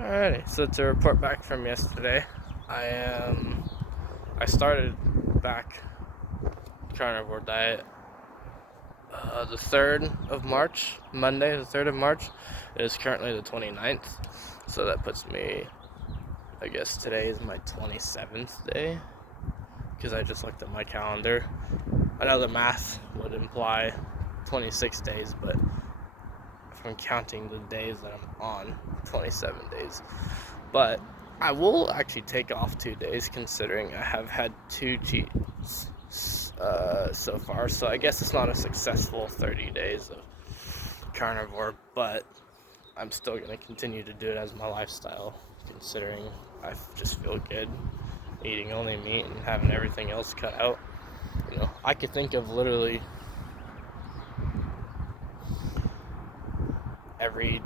Alrighty, so to report back from yesterday, I started back carnivore diet the 3rd of March, Monday the 3rd of March. It is currently the 29th, so that puts me, I guess today is my 27th day, because I just looked at my calendar. I know the math would imply 26 days, but if I'm counting the days that I'm on, 27 days. But I will actually take off 2 days, considering I have had 2 cheats so far. So I guess it's not a successful 30 days of carnivore, but I'm still going to continue to do it as my lifestyle, considering I just feel good eating only meat and having everything else cut out. I could think of literally every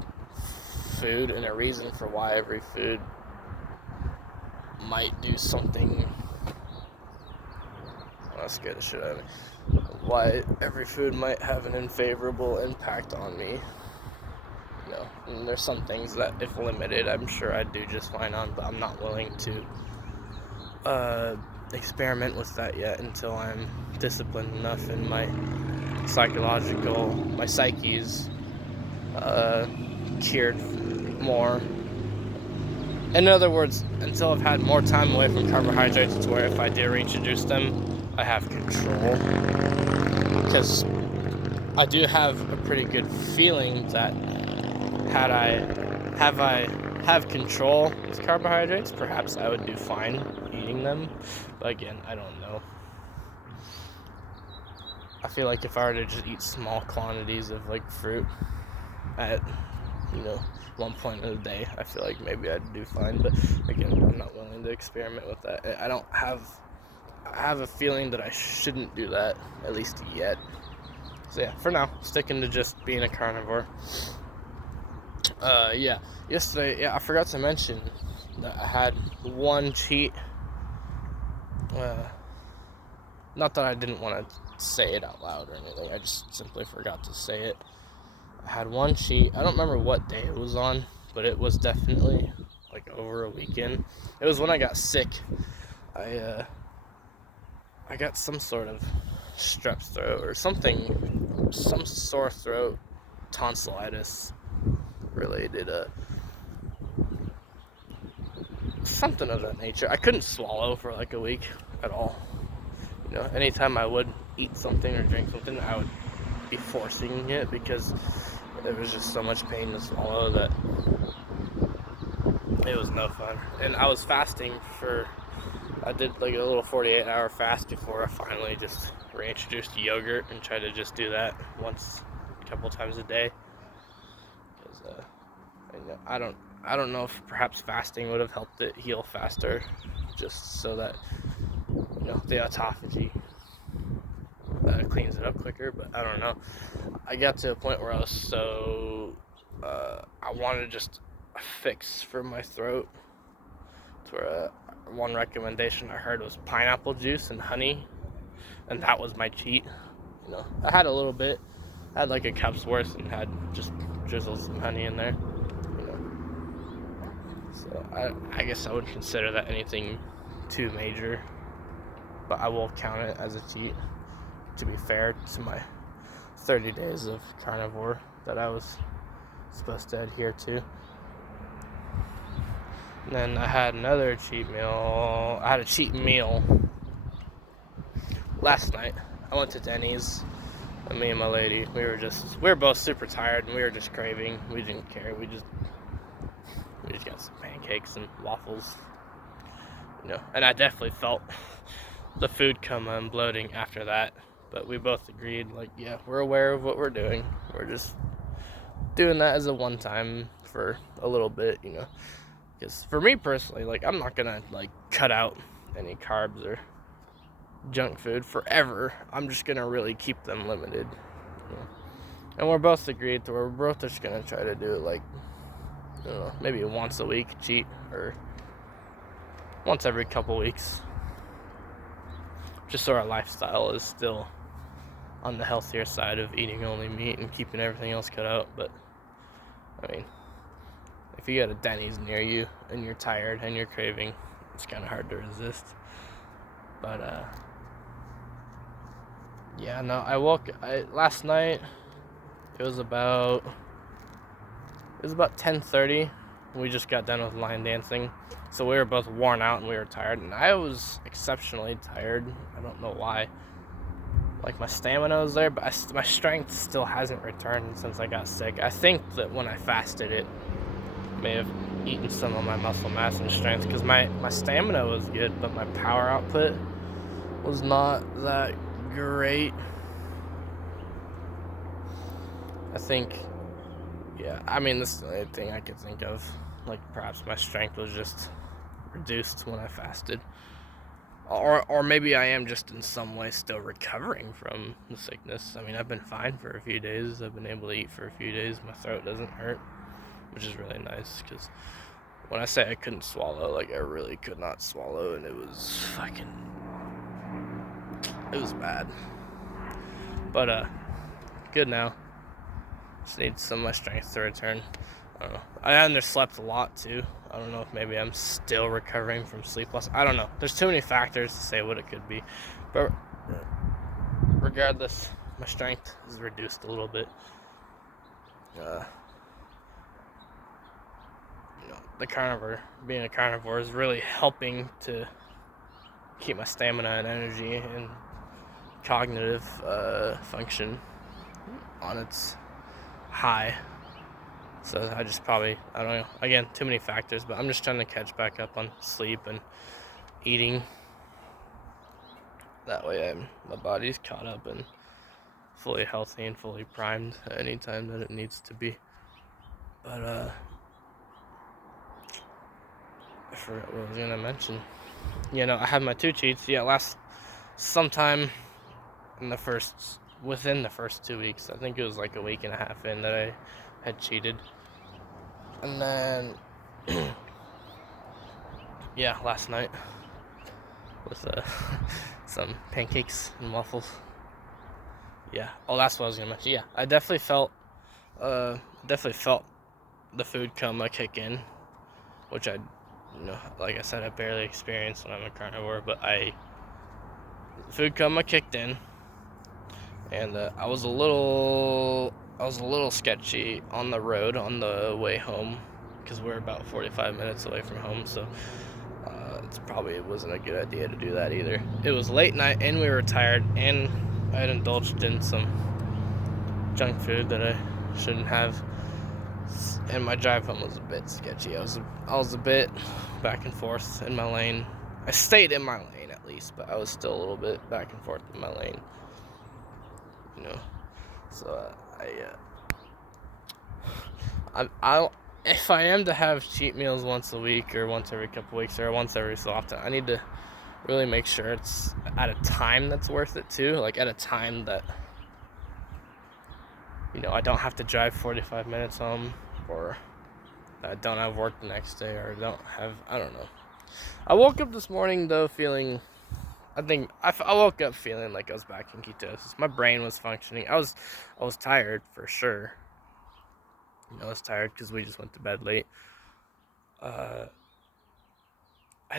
food and a reason for why every food might do something. That scared the shit out of me. Why every food might have an unfavorable impact on me. And there's some things that, if limited, I'm sure I'd do just fine on, but I'm not willing to experiment with that yet until I'm disciplined enough in my psyche's cured more. In other words, until I've had more time away from carbohydrates to where if I do reintroduce them, I have control. Because I do have a pretty good feeling that had I have control with carbohydrates, perhaps I would do fine eating them. But again, I don't know. I feel like if I were to just eat small quantities of like fruit at one point in the day, I feel like maybe I'd do fine. But again, I'm not willing to experiment with that. I have a feeling that I shouldn't do that, at least yet. So yeah, for now, sticking to just being a carnivore. Yesterday, I forgot to mention that I had one cheat. Not that I didn't want to say it out loud or anything, I just simply forgot to say it. I had one cheat. I don't remember what day it was on, but it was definitely like over a weekend. It was when I got sick. I got some sort of strep throat or something, some sore throat, tonsillitis related, something of that nature. I couldn't swallow for like a week at all. Anytime I would eat something or drink something, I would be forcing it because there was just so much pain to swallow that it was no fun. And I was fasting I did like a little 48-hour fast before I finally just reintroduced yogurt and tried to just do that a couple times a day. Because I don't know if perhaps fasting would have helped it heal faster, just so that the autophagy cleans it up quicker. But I don't know. I got to a point where I was so I wanted just a fix for my throat. To where one recommendation I heard was pineapple juice and honey, and that was my cheat. I had a little bit, I had like a cup's worth, and had just drizzled some honey in there. So I guess I would consider that anything too major, but I will count it as a cheat, to be fair to my 30 days of carnivore that I was supposed to adhere to. And then I had another cheat meal. I had a cheat meal last night. I went to Denny's, and me and my lady, we were both super tired, and we were just craving. We didn't care. We just got some pancakes and waffles. And I definitely felt the food coma and bloating after that. But we both agreed, like, yeah, we're aware of what we're doing. We're just doing that as a one time for a little bit, Because for me personally, like, I'm not gonna like cut out any carbs or junk food forever. I'm just gonna really keep them limited. And we're both agreed to where we're both just gonna try to do it like, maybe once a week cheat, or once every couple weeks. Just so our lifestyle is still on the healthier side of eating only meat and keeping everything else cut out. But I mean, if you got a Denny's near you and you're tired and you're craving, it's kind of hard to resist. But yeah, no, last night. It was about 10:30. We just got done with line dancing, so we were both worn out and we were tired. And I was exceptionally tired. I don't know why. Like, my stamina was there, but my strength still hasn't returned since I got sick. I think that when I fasted, it may have eaten some of my muscle mass and strength, because my stamina was good, but my power output was not that great. I think, yeah, I mean, this is the only thing I could think of. Like, perhaps my strength was just reduced when I fasted. Or maybe I am just in some way still recovering from the sickness. I mean, I've been fine for a few days. I've been able to eat for a few days. My throat doesn't hurt, which is really nice, because when I say I couldn't swallow, like, I really could not swallow, and it was bad. But, good now. Just need some of my strength to return. I don't know. I underslept a lot, too. I don't know if maybe I'm still recovering from sleep loss. I don't know. There's too many factors to say what it could be. But regardless, my strength is reduced a little bit. The carnivore, being a carnivore, is really helping to keep my stamina and energy and cognitive function on its high. So I just probably, I don't know, again, too many factors, but I'm just trying to catch back up on sleep and eating. That way my body's caught up and fully healthy and fully primed at any time that it needs to be. But I forgot what I was gonna mention. I had my 2 cheats. Yeah, sometime within the first 2 weeks. I think it was like a week and a half in that I had cheated. And then, yeah, last night with some pancakes and waffles. Yeah. Oh, that's what I was gonna mention. Yeah, I definitely felt the food coma kick in, which like I said, I barely experience when I'm a carnivore, but the food coma kicked in, and I was a little sketchy on the road on the way home, because we're about 45 minutes away from home, so it wasn't a good idea to do that either. It was late night, and we were tired, and I had indulged in some junk food that I shouldn't have, and my drive home was a bit sketchy. I was a bit back and forth in my lane. I stayed in my lane at least, but I was still a little bit back and forth in my lane. So if I am to have cheat meals once a week or once every couple weeks or once every so often, I need to really make sure it's at a time that's worth it too. Like, at a time that I don't have to drive 45 minutes home, or I don't have work the next day, or I don't know. I woke up this morning though feeling, I woke up feeling like I was back in ketosis. My brain was functioning. I was tired for sure. I was tired because we just went to bed late. I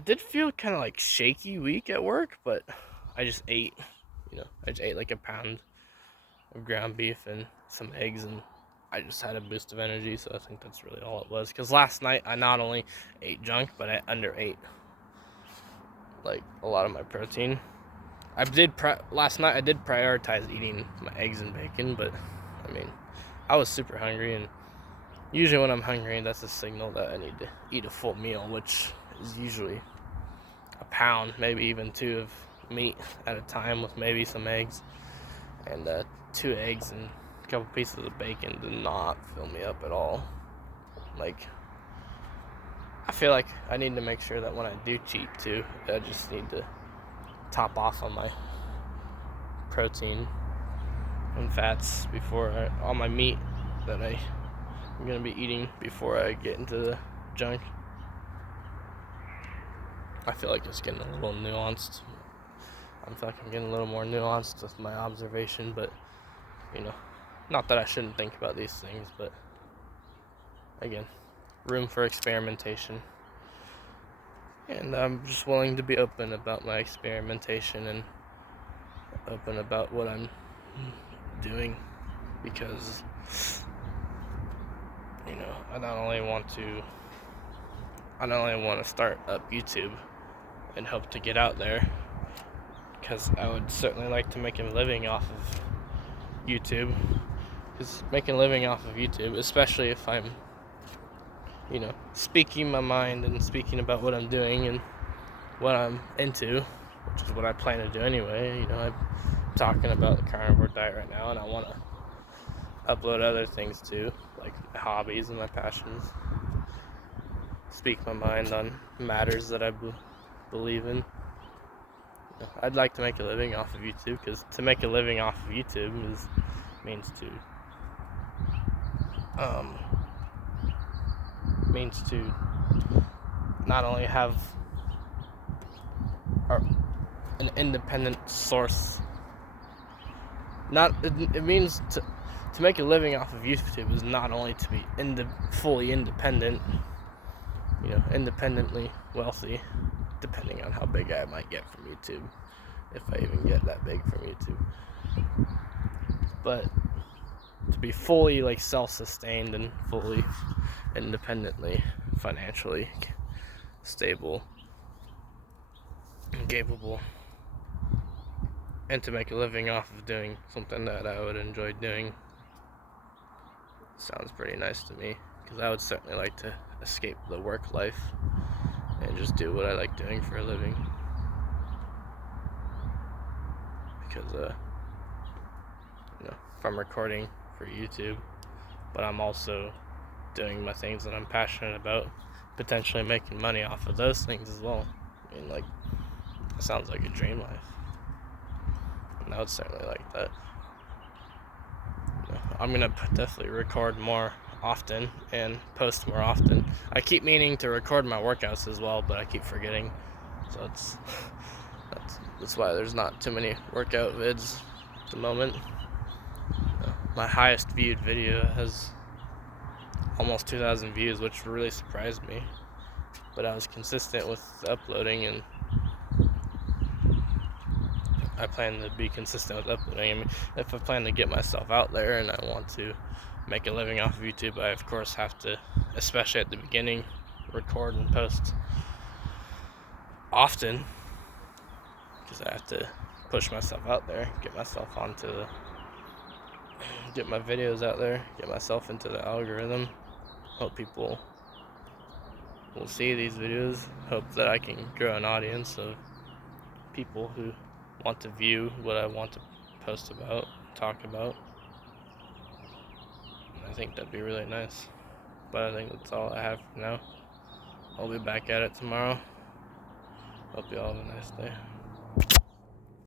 did feel kind of like shaky week at work, but I just ate. I just ate like a pound of ground beef and some eggs, and I just had a boost of energy. So I think that's really all it was. Because last night I not only ate junk, but I underate like a lot of my protein. Last night I did prioritize eating my eggs and bacon, but I mean, I was super hungry, and usually when I'm hungry, that's a signal that I need to eat a full meal, which is usually a pound, maybe even 2 of meat at a time, with maybe some eggs. And 2 eggs and a couple pieces of bacon did not fill me up at all. Like, I feel like I need to make sure that when I do cheat too, I just need to top off on my protein and fats on my meat that I'm gonna be eating before I get into the junk. I feel like it's getting a little nuanced. I feel like I'm getting a little more nuanced with my observation, but not that I shouldn't think about these things, but again, room for experimentation. And I'm just willing to be open about my experimentation and open about what I'm doing, because, you know, I not only want to start up YouTube and hope to get out there, because I would certainly like to make a living off of YouTube. Because making a living off of YouTube, especially if I'm, you know, speaking my mind and speaking about what I'm doing and what I'm into, which is what I plan to do anyway. You know, I'm talking about the carnivore diet right now, and I want to upload other things too, like my hobbies and my passions. Speak my mind on matters that I believe in. I'd like to make a living off of YouTube, because to make a living off of YouTube means to not only have an independent source. It means to make a living off of YouTube is not only to be fully independent, you know, independently wealthy, depending on how big I might get from YouTube, if I even get that big from YouTube. But to be fully like self-sustained and fully independently financially stable and capable, and to make a living off of doing something that I would enjoy doing, sounds pretty nice to me, because I would certainly like to escape the work life and just do what I like doing for a living. Because you know, if I'm recording for YouTube, but I'm also doing my things that I'm passionate about, potentially making money off of those things as well. I mean, like, it sounds like a dream life, and I would certainly like that. You know, I'm gonna definitely record more often and post more often. I keep meaning to record my workouts as well, but I keep forgetting. So that's why there's not too many workout vids at the moment. My highest viewed video has almost 2,000 views, which really surprised me. But I was consistent with uploading, and I plan to be consistent with uploading. I mean, if I plan to get myself out there and I want to make a living off of YouTube, I of course have to, especially at the beginning, record and post often, because I have to push myself out there, get my videos out there, get myself into the algorithm, hope people will see these videos, hope that I can grow an audience of people who want to view what I want to post about, talk about. And I think that'd be really nice. But I think that's all I have for now. I'll be back at it tomorrow. Hope you all have a nice day.